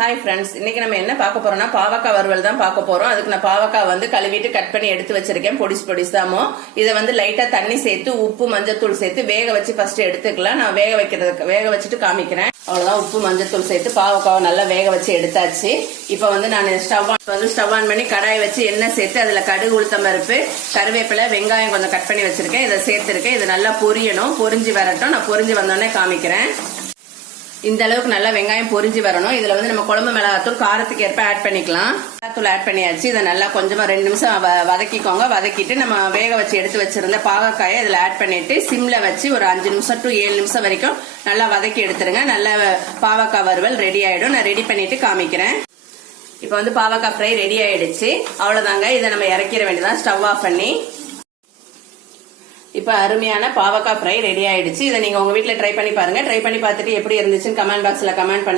Hi friends, இன்னைக்கு நம்ம என்ன பார்க்க போறோம்னா பாவக்காய் வறுவல் தான் பார்க்க போறோம். அதுக்கு நான் பாவக்காய் வந்து கழுவிட்டு கட் பண்ணி எடுத்து வச்சிருக்கேன், பொடிசாமோ. இதை வந்து லைட்டா தண்ணி சேர்த்து உப்பு மஞ்சத்தூள் சேர்த்து வேக வச்சு ஃபர்ஸ்ட் எடுத்துக்கலாம். நான் வேக வச்சுட்டு காமிக்கிறேன். அவ்வளவுதான். உப்பு மஞ்சத்தூள் சேர்த்து பாவக்காவை நல்லா வேக வச்சு எடுத்தாச்சு. இப்ப வந்து நான் ஸ்டவ் ஆன் பண்ணி கடாயை வச்சு எண்ணெய் சேர்த்து அதுல கடுகு, உளுத்தம் பருப்பு, கருவேப்பிலை, வெங்காயம் கொஞ்சம் கட் பண்ணி வச்சிருக்கேன். இதை சேர்த்திருக்கேன். இது நல்லா பொரியணும். பொரிஞ்சு வரட்டும். நான் பொரிஞ்சு வந்தோடனே காமிக்கிறேன். இந்த அளவுக்கு நல்லா வெங்காயம் பொரிஞ்சு வரணும். இதுல வந்து நம்ம குழம்பு மிளகாத்தூள் காரத்துக்கு ஏற்ப ஆட் பண்ணிக்கலாம். மிளகாத்தூள் ஆட் பண்ணியாச்சு. இதை நல்லா கொஞ்சமா 2 நிமிஷம் வதக்கிக்கோங்க. வதக்கிட்டு நம்ம வேக வச்சு எடுத்து வச்சிருந்த பாவக்காயை இதுல ஆட் பண்ணிட்டு சிம்ல வச்சு ஒரு 5 நிமிஷம் to 7 நிமிஷம் வரைக்கும் நல்லா வதக்கி எடுத்துருங்க. நல்லா பாவக்காய் வறுவல் ரெடி ஆயிடும். நான் ரெடி பண்ணிட்டு காமிக்கிறேன். இப்ப வந்து பாவக்காய் ஃப்ரை ரெடி ஆயிடுச்சு. அவ்வளவுதாங்க. இதை நம்ம இறக்கிற வேண்டியதான் ஸ்டவ் ஆஃப் பண்ணி. இப்ப அருமையான பாவக்காய் ஃப்ரை ரெடி ஆயிடுச்சு. இதை நீங்க உங்க வீட்டுல ட்ரை பண்ணி பாருங்க. ட்ரை பண்ணி பார்த்துட்டு எப்படி இருந்துச்சுன்னு கமெண்ட் பாக்ஸ்ல கமெண்ட் பண்ணுங்க.